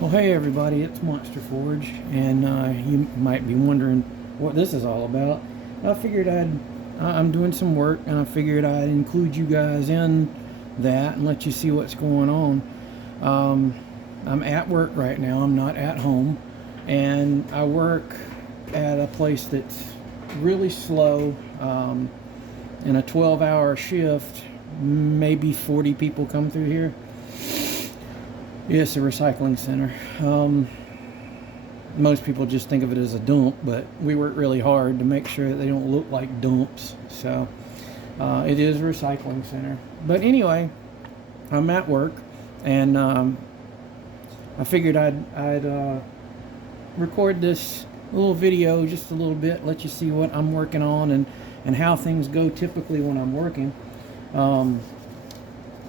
Well, hey everybody, it's Monsterforge, and you might be wondering what this is all about. I figured I'm doing some work, and I figured I'd include you guys in that and let you see what's going on. Um, I'm at work right now. I'm not at home, and I work at a place that's really slow. In a 12-hour shift, maybe 40 people come through here. Yes, a recycling center. Most people just think of it as a dump, but we work really hard to make sure that they don't look like dumps. So it is a recycling center. But anyway, I'm at work, and I figured I'd record this little video just a little bit, let you see what I'm working on and how things go typically when I'm working.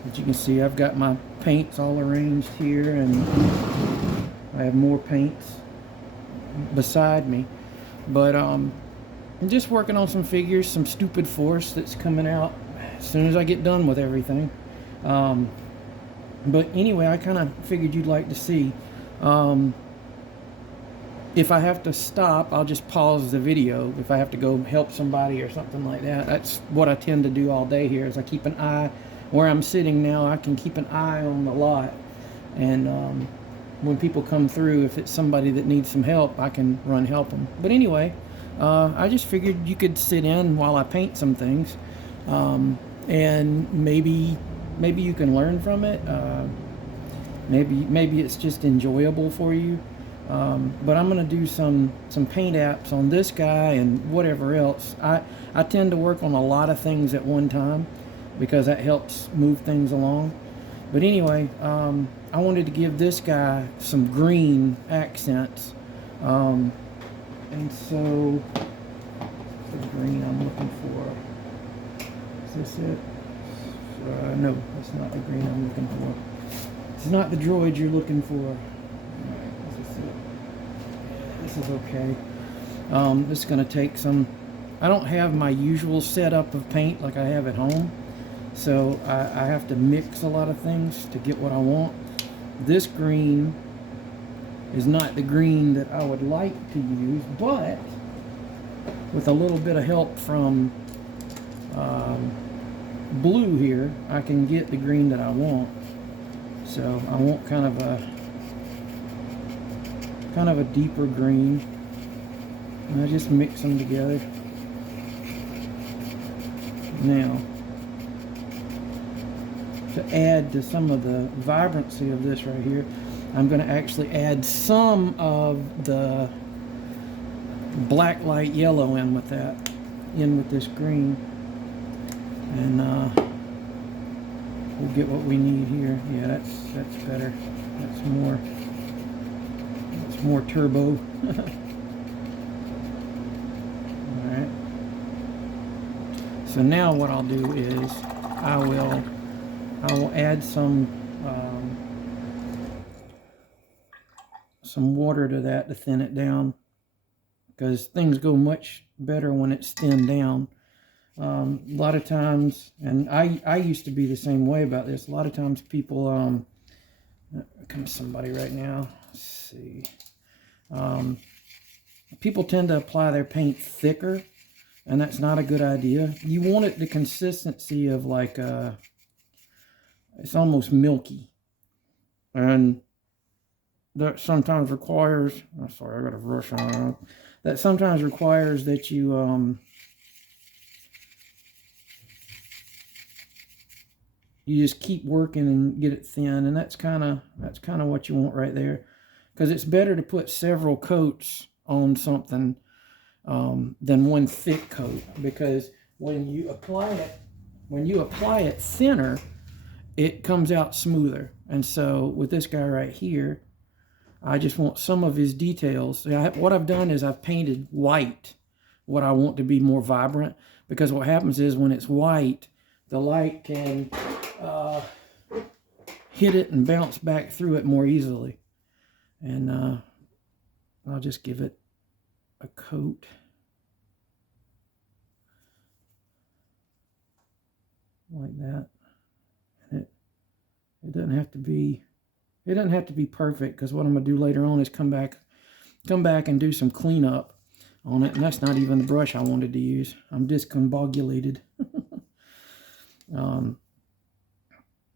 As you can see, I've got my paints all arranged here, and I have more paints beside me. But I'm just working on some figures, some stupid force that's coming out as soon as I get done with everything. But anyway, I kind of figured you'd like to see. If I have to stop, I'll just pause the video. If I have to go help somebody or something like that, that's what I tend to do all day here. Is I keep an eye where I'm sitting now. I can keep an eye on the lot, and when people come through, if it's somebody that needs some help, I can run help them. But anyway, I just figured you could sit in while I paint some things, and maybe you can learn from it. Maybe it's just enjoyable for you. But I'm going to do some paint apps on this guy and whatever else. I tend to work on a lot of things at one time because that helps move things along. But anyway, I wanted to give this guy some green accents. And so, the green I'm looking for. Is this it? No, that's not the green I'm looking for. It's not the droid you're looking for. This is okay. This is going to take some. I don't have my usual setup of paint like I have at home, so I have to mix a lot of things to get what I want. This green is not the green that I would like to use, but with a little bit of help from blue here, I can get the green that I want. So I want kind of a deeper green, and I just mix them together. Now, to add to some of the vibrancy of this right here, I'm going to actually add some of the black light yellow in with this green, and we'll get what we need here. Yeah, that's better. That's more turbo. Alright. So now what I'll do is I will add some water to that to thin it down, because things go much better when it's thinned down. A lot of times, and I used to be the same way about this, a lot of times people comes somebody right now. Let's see. People tend to apply their paint thicker, and that's not a good idea. You want it the consistency of like it's almost milky, and that sometimes requires. Oh, sorry, I got a brush on. That sometimes requires that you you just keep working and get it thin, and that's kind of what you want right there, because it's better to put several coats on something than one thick coat, because when you apply it thinner, it comes out smoother. And so with this guy right here, I just want some of his details. What I've done is I've painted white what I want to be more vibrant, because what happens is when it's white, the light can hit it and bounce back through it more easily. And I'll just give it a coat. Like that. And it doesn't have to be It doesn't have to be perfect, because what I'm going to do later on is come back and do some cleanup on it. And that's not even the brush I wanted to use. I'm discombobulated.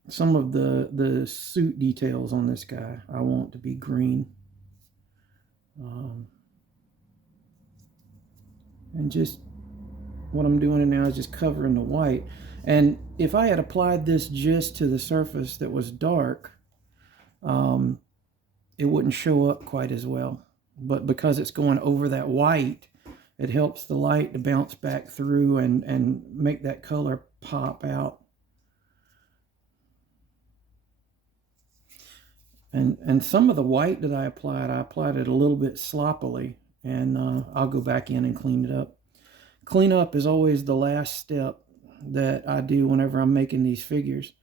Some of the suit details on this guy I want to be green. And just what I'm doing now is just covering the white. And if I had applied this just to the surface that was dark, it wouldn't show up quite as well. But because it's going over that white, it helps the light to bounce back through and make that color pop out. And some of the white that I applied it a little bit sloppily, and I'll go back in and clean it up. Cleanup is always the last step that I do whenever I'm making these figures.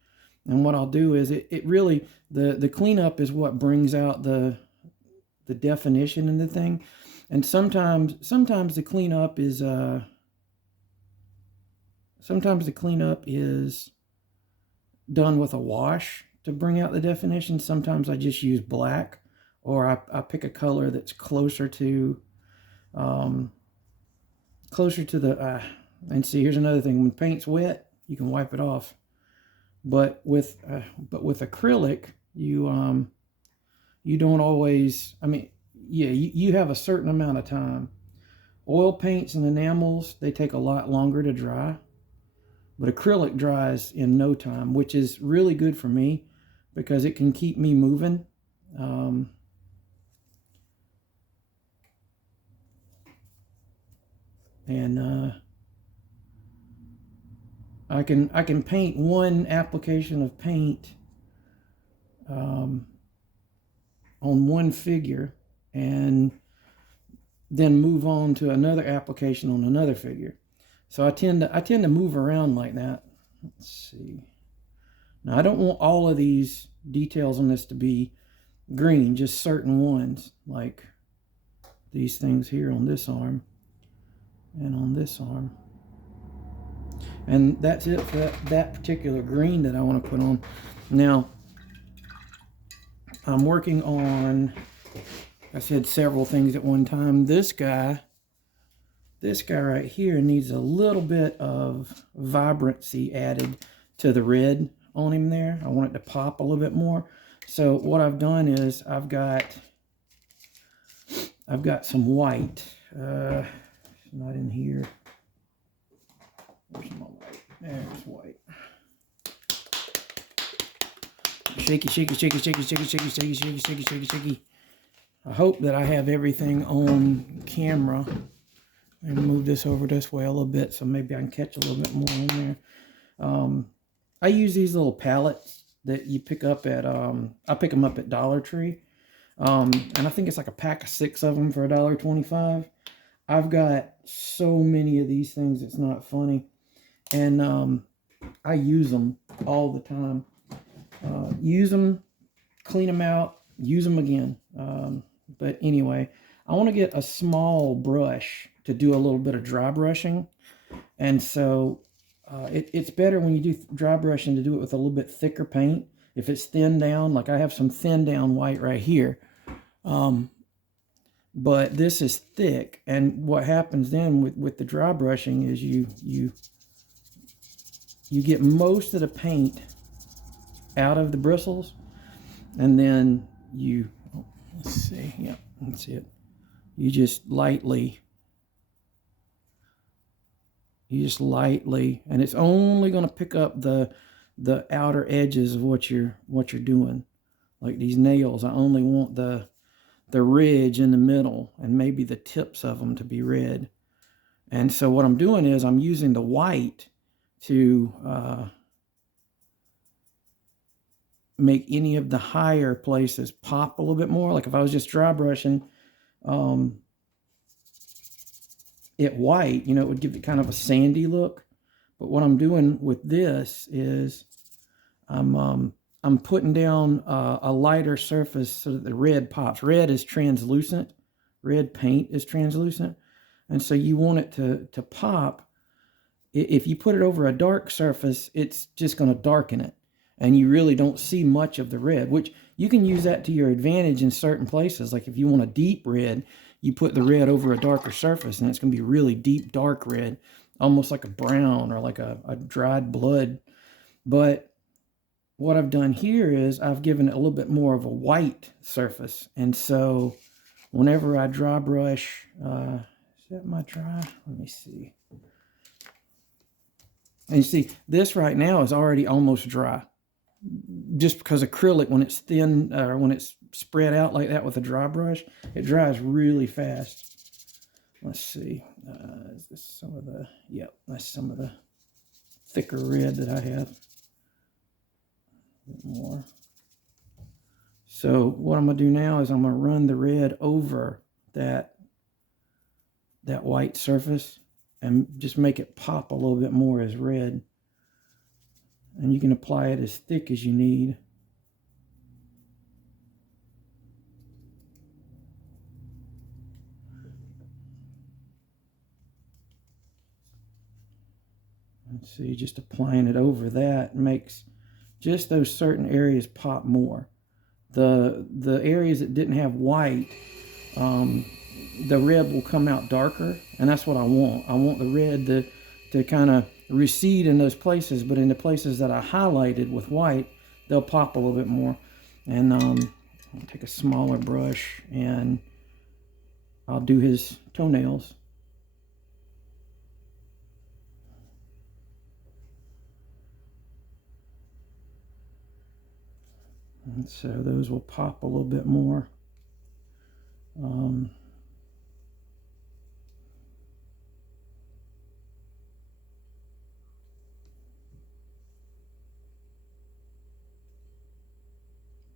And what I'll do is it really, the cleanup is what brings out the definition in the thing. And sometimes the cleanup is done with a wash to bring out the definition. Sometimes I just use black, or I pick a color that's closer to the and see, here's another thing. When paint's wet, you can wipe it off, but with acrylic, you don't always, I mean, yeah, you have a certain amount of time. Oil paints and enamels, they take a lot longer to dry, but acrylic dries in no time, which is really good for me because it can keep me moving. I can paint one application of paint on one figure and then move on to another application on another figure. So I tend to move around like that. Let's see. Now I don't want all of these details on this to be green, just certain ones, like these things here on this arm and on this arm. And that's it for that particular green that I want to put on. Now, I'm working on, I said several things at one time. This guy right here needs a little bit of vibrancy added to the red on him there. I want it to pop a little bit more. So what I've done is I've got some white. It's not in here. Where's my white? There's white. Shaky, shaky, shaky, shaky, shaky, shaky, shaky, shaky, shaky, shaky, shaky. I hope that I have everything on camera. And move this over this way a little bit so maybe I can catch a little bit more in there. I use these little pallets that you pick up at, I pick them up at Dollar Tree. And I think it's like a pack of 6 of them for $1.25. I've got so many of these things, it's not funny. And I use them all the time. Use them, clean them out, use them again. But anyway, I want to get a small brush to do a little bit of dry brushing. And so it's better when you do dry brushing to do it with a little bit thicker paint. If it's thin down, like I have some thin down white right here. But this is thick. And what happens then with the dry brushing is you get most of the paint out of the bristles. And then let's see, yeah, that's it. You just lightly, and it's only going to pick up the outer edges of what you're doing. Like these nails, I only want the ridge in the middle and maybe the tips of them to be red. And so what I'm doing is I'm using the white to make any of the higher places pop a little bit more. Like if I was just dry brushing it white, it would give it kind of a sandy look. But what I'm doing with this is I'm putting down a lighter surface so that the red pops. Red is translucent. Red paint is translucent. And so you want it to pop. If you put it over a dark surface, it's just going to darken it. And you really don't see much of the red, which you can use that to your advantage in certain places. Like if you want a deep red, you put the red over a darker surface, and it's going to be really deep, dark red, almost like a brown or like a dried blood. But what I've done here is I've given it a little bit more of a white surface. And so whenever I dry brush, is that my dry? Let me see. And you see, this right now is already almost dry. Just because acrylic, when it's thin, or when it's spread out like that with a dry brush, it dries really fast. Let's see. Is this some of the, yep, that's some of the thicker red that I have. A bit more. So what I'm going to do now is I'm going to run the red over that white surface and just make it pop a little bit more as red. And you can apply it as thick as you need. Let's see, just applying it over that makes just those certain areas pop more. The areas that didn't have white, the red will come out darker, and that's what I want. I want the red to kind of recede in those places, but in the places that I highlighted with white, they'll pop a little bit more. And I'll take a smaller brush and I'll do his toenails. And so those will pop a little bit more.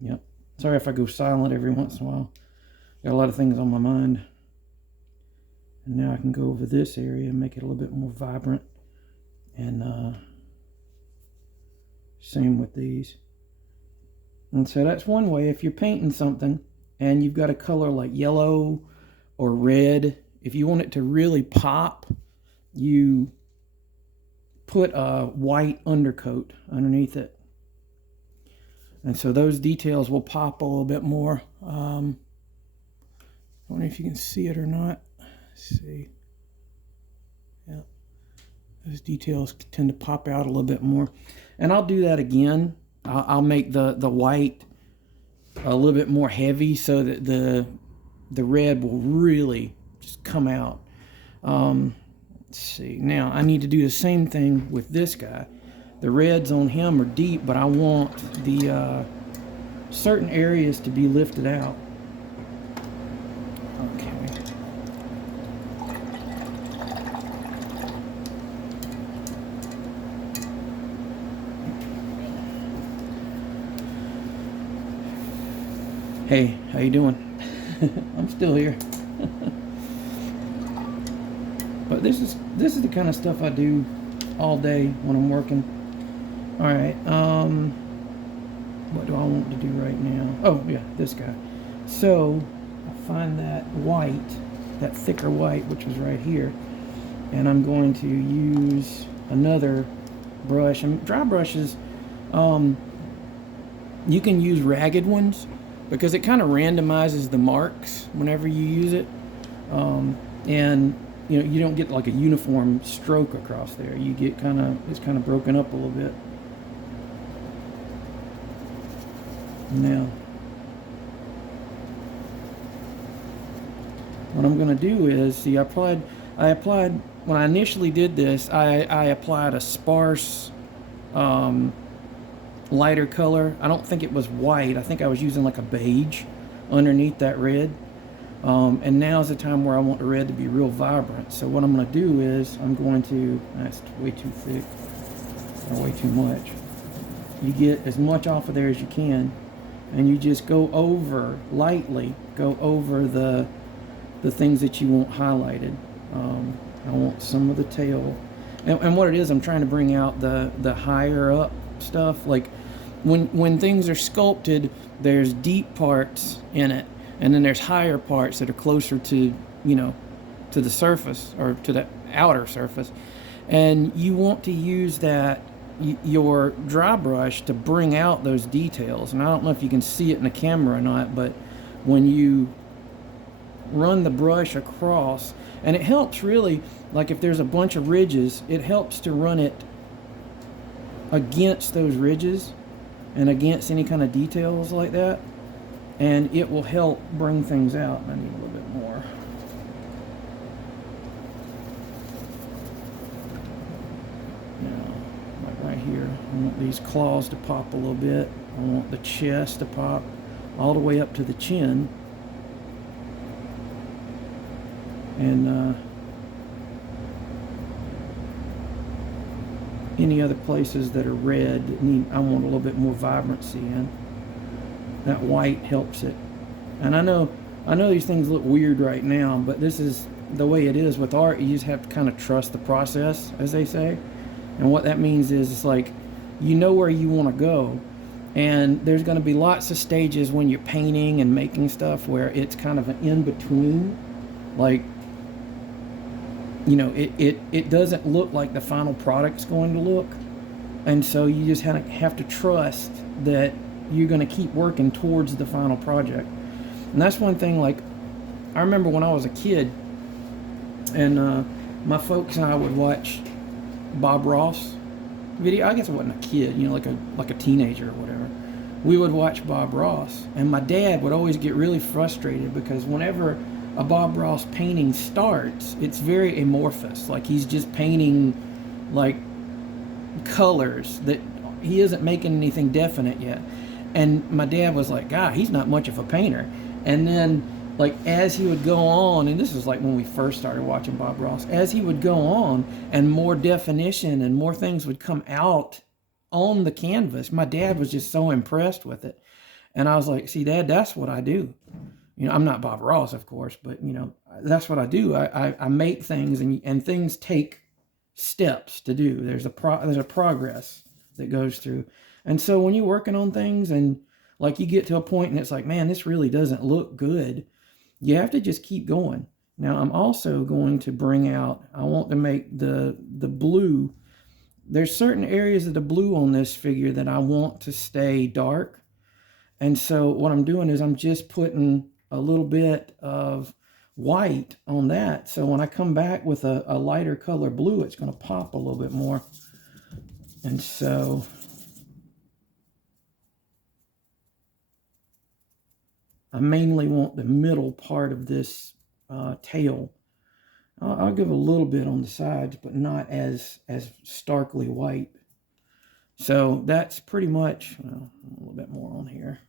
Yep. Sorry if I go silent every once in a while. Got a lot of things on my mind. And now I can go over this area and make it a little bit more vibrant. And same with these. And so that's one way. If you're painting something and you've got a color like yellow or red, if you want it to really pop, you put a white undercoat underneath it. And so those details will pop a little bit more. I don't know if you can see it or not. Let's see. Yeah. Those details tend to pop out a little bit more. And I'll do that again. I'll make the white a little bit more heavy so that the red will really just come out. Let's see. Now I need to do the same thing with this guy. The reds on him are deep, but I want the certain areas to be lifted out. Okay. Hey, how you doing? I'm still here. But this is the kind of stuff I do all day when I'm working. All right. What do I want to do right now? Oh yeah, this guy. So I find that white, that thicker white, which was right here, and I'm going to use another brush. And dry brushes, you can use ragged ones, because it kind of randomizes the marks whenever you use it, and you know, you don't get like a uniform stroke across there. You get it's kind of broken up a little bit. Now what I'm going to do is, see, I applied when I initially did this, I applied a sparse lighter color. I don't think it was white. I think I was using like a beige underneath that red. And now's the time where I want the red to be real vibrant. So what I'm going to do is I'm going to, that's way too thick, or way too much. You get as much off of there as you can, and you just go over, lightly go over the things that you want highlighted. I want some of the tail. And what it is, I'm trying to bring out the higher up stuff. Like when things are sculpted, there's deep parts in it, and then there's higher parts that are closer to, you know, to the surface, or to the outer surface. And you want to use that your dry brush to bring out those details. And I don't know if you can see it in the camera or not, but when you run the brush across, and it helps really, like if there's a bunch of ridges, it helps to run it against those ridges and against any kind of details like that, and it will help bring things out. I need a little bit more. Now, like right here, I want these claws to pop a little bit. I want the chest to pop all the way up to the chin. And any other places that are red, I want a little bit more vibrancy in. That white helps it. And I know these things look weird right now, but this is the way it is with art. You just have to kind of trust the process, as they say. And what that means is, it's like, you know where you want to go, and there's going to be lots of stages when you're painting and making stuff where it's kind of an in-between. Like, you know, it doesn't look like the final product's going to look, and so you just have to trust that you're going to keep working towards the final project. And that's one thing. Like, I remember when I was a kid, and my folks and I would watch Bob Ross video. I guess I wasn't a kid, you know, like a teenager or whatever. We would watch Bob Ross, and my dad would always get really frustrated because whenever a Bob Ross painting starts, it's very amorphous. Like, he's just painting like colors that he isn't making anything definite yet. And my dad was like, God, he's not much of a painter. And then, like, as he would go on, and this was like when we first started watching Bob Ross, as he would go on and more definition and more things would come out on the canvas, my dad was just so impressed with it. And I was like, see, Dad, that's what I do. You know, I'm not Bob Ross, of course, but, you know, that's what I do. I make things, and things take steps to do. There's a progress that goes through. And so when you're working on things and, like, you get to a point and it's like, man, this really doesn't look good, you have to just keep going. Now, I'm also going to bring out, I want to make the blue. There's certain areas of the blue on this figure that I want to stay dark. And so what I'm doing is I'm just putting a little bit of white on that. So when I come back with a lighter color blue, it's going to pop a little bit more. And so I mainly want the middle part of this tail. I'll give a little bit on the sides, but not as starkly white. So that's pretty much, well, a little bit more on here.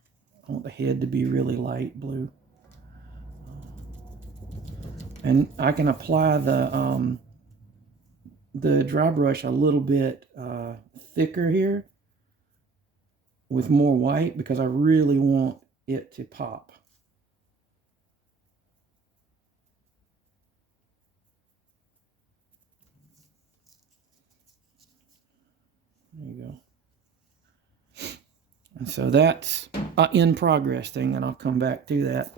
I want the head to be really light blue. And I can apply the dry brush a little bit thicker here with more white because I really want it to pop. There you go. And so that's an in progress thing, and I'll come back to that.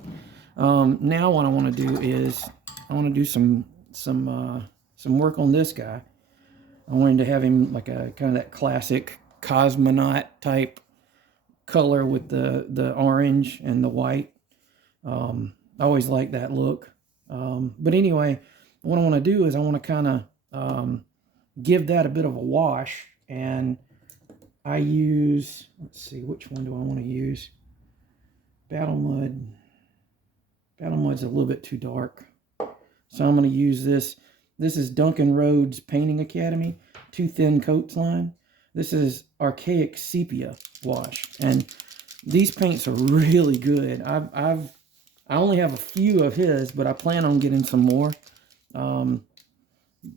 Now what I want to do is I want to do some work on this guy. I wanted to have him like a kind of that classic cosmonaut type color with the orange and the white. I always like that look. But anyway, what I want to do is I want to kind of give that a bit of a wash, and I use, let's see, which one do I want to use? Battle Mud. Battle Mud's a little bit too dark. So I'm going to use this. This is Duncan Rhodes Painting Academy, Too Thin Coats line. This is Archaic Sepia wash. And these paints are really good. I only have a few of his, but I plan on getting some more.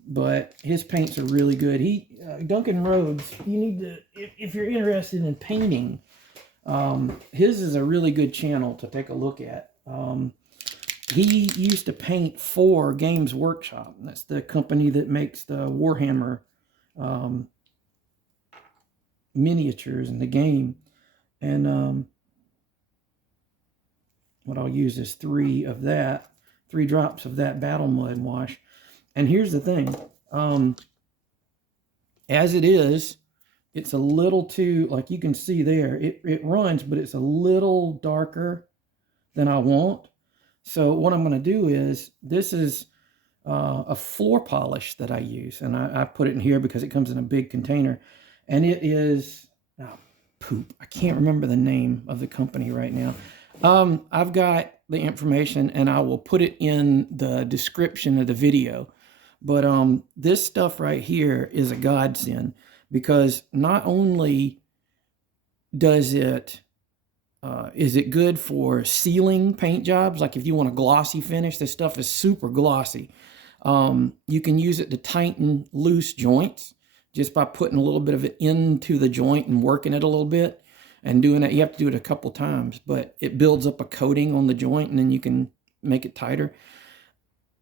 But his paints are really good. Duncan Rhodes, you need to, if you're interested in painting, his is a really good channel to take a look at. He used to paint for Games Workshop. That's the company that makes the Warhammer miniatures in the game. And what I'll use is 3 drops of that Battle Mud wash. And here's the thing. As it is, it's a little too, like you can see there, it runs, but it's a little darker than I want. So what I'm going to do is, this is a floor polish that I use, and I put it in here because it comes in a big container, and it is, oh, poop, I can't remember the name of the company right now. I've got the information, and I will put it in the description of the video. But this stuff right here is a godsend, because not only does it is it good for sealing paint jobs, like if you want a glossy finish, this stuff is super glossy. You can use it to tighten loose joints just by putting a little bit of it into the joint and working it a little bit and doing that. You have to do it a couple times, but it builds up a coating on the joint, and then you can make it tighter.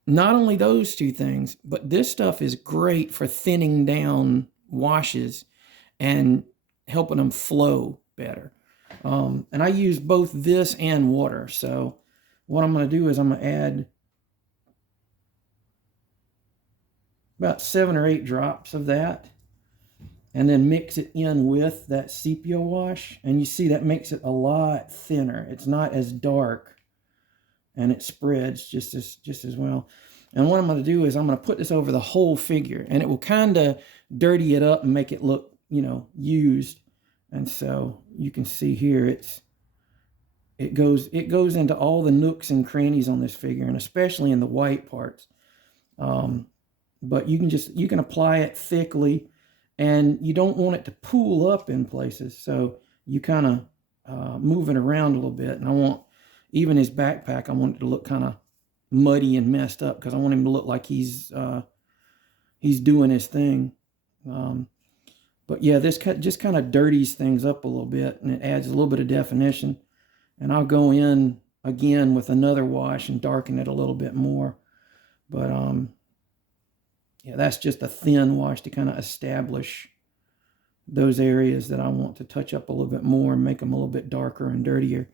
Not only those two things, but this stuff is great for thinning down washes and helping them flow better. And I use both this and water. So what I'm going to do is I'm going to add about 7 or 8 drops of that, and then mix it in with that sepia wash. And you see that makes it a lot thinner. It's not as dark, and it spreads just as well. And what I'm going to do is I'm going to put this over the whole figure, and it will kind of dirty it up and make it look, you know, used. And so you can see here, it goes into all the nooks and crannies on this figure, and especially in the white parts. But you can apply it thickly, and you don't want it to pool up in places. So you kind of move it around a little bit. And I want, even his backpack, I want it to look kind of muddy and messed up, because I want him to look like he's doing his thing. But yeah, this just kind of dirties things up a little bit, and it adds a little bit of definition. And I'll go in again with another wash and darken it a little bit more. But yeah, that's just a thin wash to kind of establish those areas that I want to touch up a little bit more and make them a little bit darker and dirtier.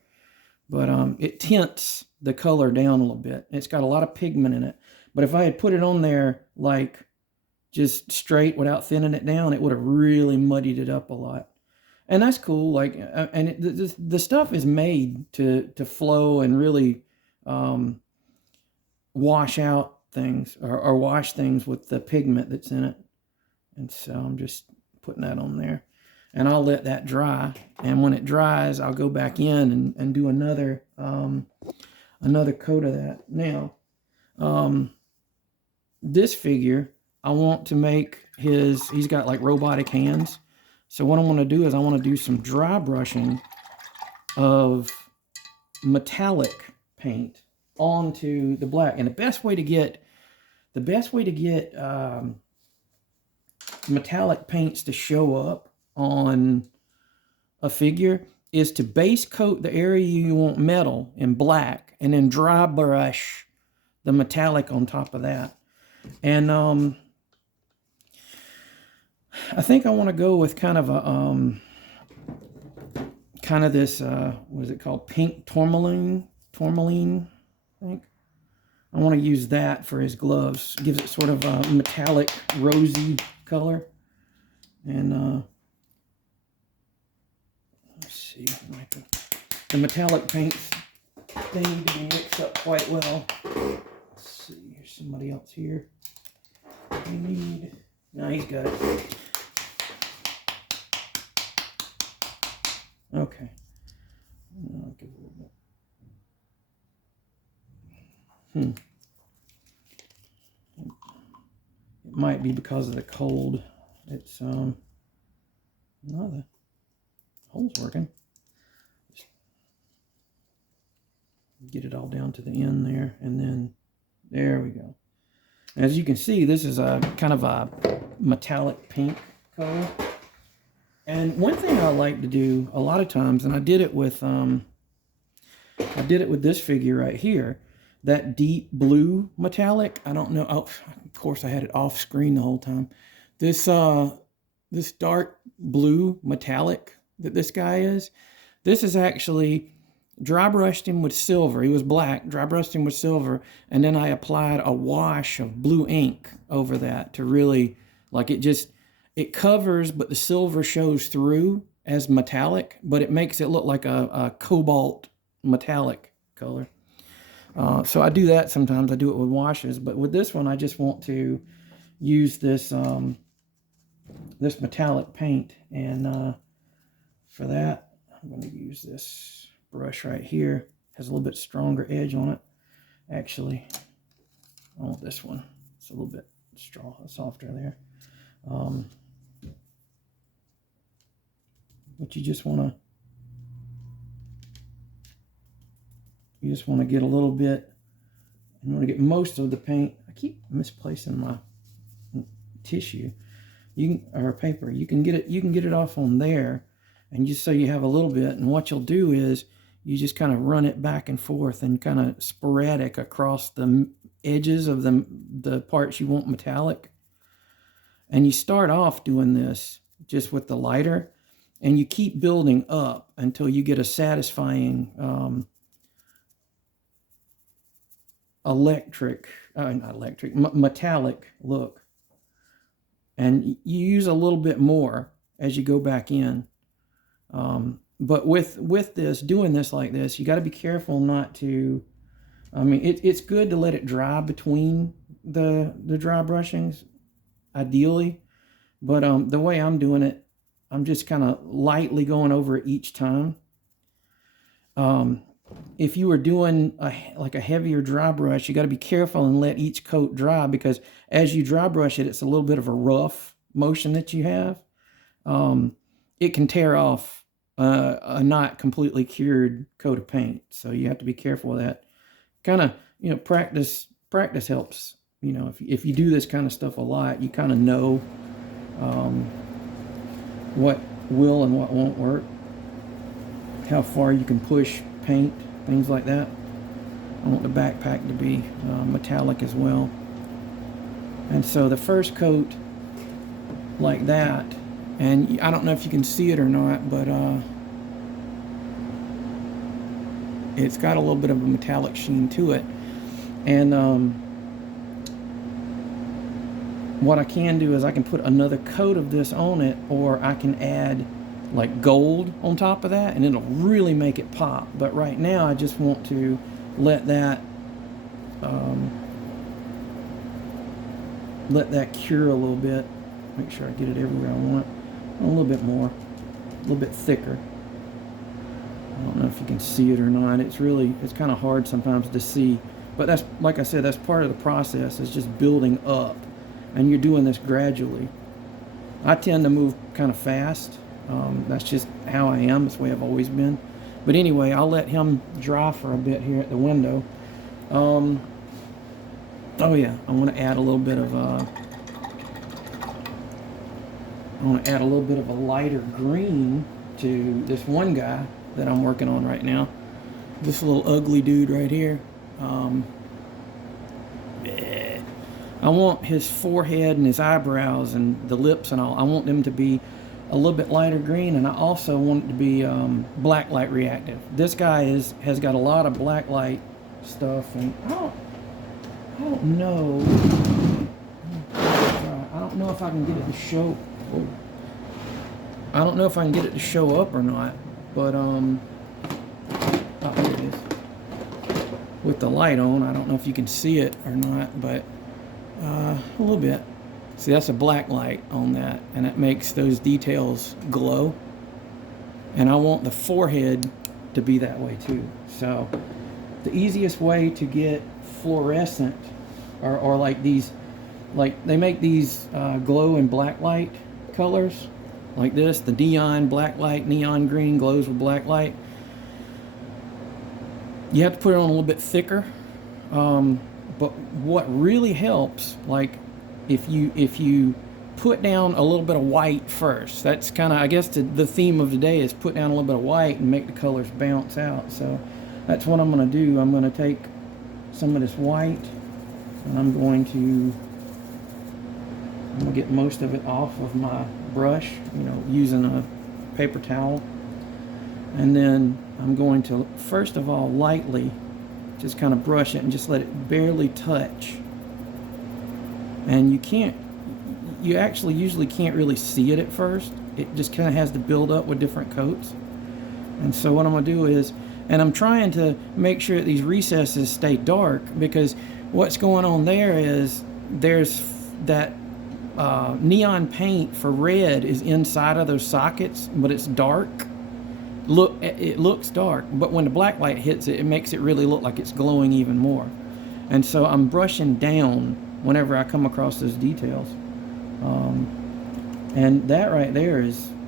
But it tints the color down a little bit. It's got a lot of pigment in it. But if I had put it on there like just straight without thinning it down, it would have really muddied it up a lot. And that's cool. Like, and the stuff is made to flow and really wash out things, or wash things with the pigment that's in it. And so I'm just putting that on there, and I'll let that dry. And when it dries, I'll go back in and do another coat of that. Now, this figure, I want to make he's got like robotic hands. So what I want to do is I want to do some dry brushing of metallic paint onto the black. And the best way to get metallic paints to show up on a figure is to base coat the area you want metal in black, and then dry brush the metallic on top of that. And I think I want to go with kind of a this what is it called, pink tourmaline, I think. I want to use that for his gloves. Gives it sort of a metallic rosy color. And let's see, the metallic paints, they need to be mixed up quite well. Let's see, here's somebody else here. No, he's got it. Okay. I'll give a little bit. It might be because of the cold. It's no, the hole's working. Just get it all down to the end there, and then there we go. As you can see, this is a kind of a metallic pink color. And one thing I like to do a lot of times, and I did it with this figure right here, that deep blue metallic. I don't know. Oh, of course, I had it off screen the whole time. This dark blue metallic that this guy is, this is actually dry brushed him with silver. He was black, dry brushed him with silver, and then I applied a wash of blue ink over that to really, like, it just it covers, but the silver shows through as metallic, but it makes it look like a cobalt metallic color. So I do that sometimes. I do it with washes, but with this one, I just want to use this this metallic paint, and for that, I'm going to use this brush right here. It has a little bit stronger edge on it. Actually, I want this one. It's a little bit softer there. But you just want to get a little bit. You want to get most of the paint. I keep misplacing my tissue. Or paper. You can get it off on there, and just so you have a little bit. And what you'll do is you just kind of run it back and forth and kind of sporadic across the edges of the parts you want metallic. And you start off doing this just with the lighter, and you keep building up until you get a satisfying metallic look. And you use a little bit more as you go back in. But with this, doing this like this, you got to be careful not to, I mean, it's good to let it dry between the dry brushings, ideally. But the way I'm doing it, I'm just kind of lightly going over it each time. If you were doing like a heavier dry brush, you got to be careful and let each coat dry, because as you dry brush it, it's a little bit of a rough motion that you have. It can tear off a not completely cured coat of paint, so you have to be careful with that. Kind of, practice helps. If you do this kind of stuff a lot, you kind of know what will and what won't work, how far you can push paint, things like that. I want the backpack to be metallic as well. And so the first coat like that, and I don't know if you can see it or not, but it's got a little bit of a metallic sheen to it. And what I can do is I can put another coat of this on it, or I can add like gold on top of that, and it'll really make it pop. But right now I just want to let that cure a little bit. Make sure I get it everywhere I want. A little bit more, a little bit thicker. I don't know if you can see it or not. It's kind of hard sometimes to see, but that's, like I said, that's part of the process. It's just building up, and you're doing this gradually. I tend to move kind of fast. That's just how I am. That's the way I've always been. But anyway, I'll let him dry for a bit here at the window. Oh yeah, I want to add a little bit of a lighter green to this one guy that I'm working on right now. This little ugly dude right here. I want his forehead and his eyebrows and the lips and all, I want them to be a little bit lighter green, and I also want it to be black light reactive. This guy has got a lot of black light stuff, and I don't know. I don't know if I can get it to show. I don't know if I can get it to show up or not, but oh, here it is. With the light on, I don't know if you can see it or not, but a little bit. See, that's a black light on that, and it makes those details glow. And I want the forehead to be that way too. So the easiest way to get fluorescent, or like these, like they make these glow in black light colors, like this, the neon black light, neon green glows with black light. You have to put it on a little bit thicker. But what really helps, like if you put down a little bit of white first, that's kind of, I guess the theme of today is put down a little bit of white and make the colors bounce out. So that's what I'm going to do. I'm going to take some of this white, and I'm going to get most of it off of my brush, using a paper towel. And then I'm going to, first of all, lightly just kind of brush it and just let it barely touch. And you you actually usually can't really see it at first. It just kind of has to build up with different coats. And so what I'm going to do is, and I'm trying to make sure that these recesses stay dark, because what's going on there is there's that neon paint for red is inside of those sockets, but it's dark. Look, it looks dark, but when the black light hits it, it makes it really look like it's glowing even more. And so I'm brushing down whenever I come across those details. And that right there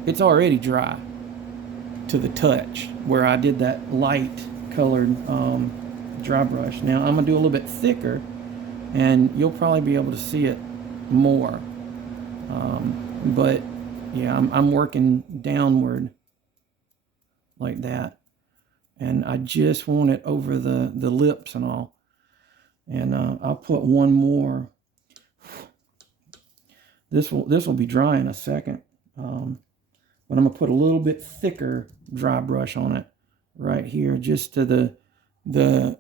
it's already dry to the touch, where I did that light colored dry brush. Now I'm gonna do a little bit thicker, and you'll probably be able to see it more. But yeah, I'm working downward like that, and I just want it over the lips and all. And I'll put one more. This will be dry in a second, but I'm gonna put a little bit thicker dry brush on it right here, just to the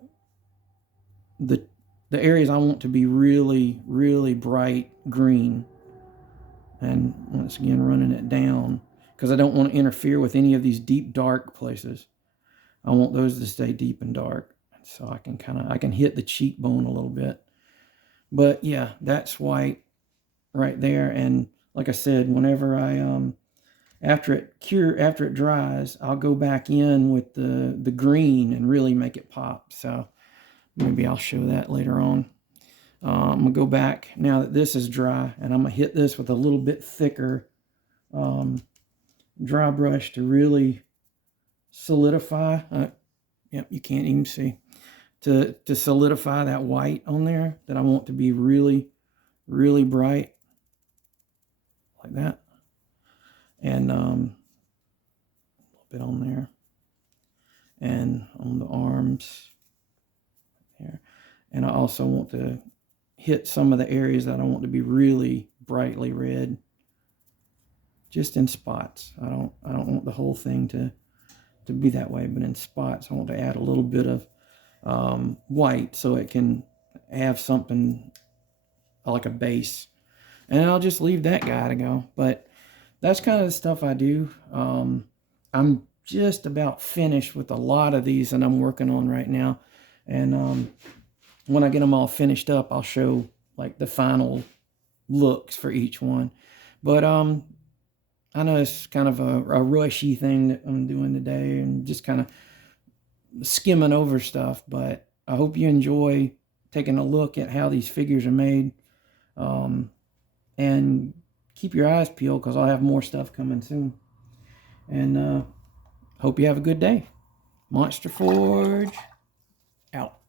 areas I want to be really, really bright green. And once again, running it down, because I don't want to interfere with any of these deep dark places. I want those to stay deep and dark, so I can hit the cheekbone a little bit. But yeah, that's white right there. And like I said, whenever I after it dries, I'll go back in with the green and really make it pop. So maybe I'll show that later on. I'm gonna go back now that this is dry, and I'm gonna hit this with a little bit thicker dry brush to really solidify. Yep, you can't even see, to solidify that white on there that I want to be really, really bright, like that. And a little bit on there, and on the arms there. And I also want to hit some of the areas that I want to be really brightly red, just in spots. I don't want the whole thing to be that way, but in spots I want to add a little bit of white, so it can have something like a base. And I'll just leave that guy to go. But that's kind of the stuff I do. I'm just about finished with a lot of these that I'm working on right now. And when I get them all finished up, I'll show like the final looks for each one. But I know it's kind of a rushy thing that I'm doing today, and just kind of skimming over stuff. But I hope you enjoy taking a look at how these figures are made. And keep your eyes peeled, because I'll have more stuff coming soon. And hope you have a good day. Monsterforge out.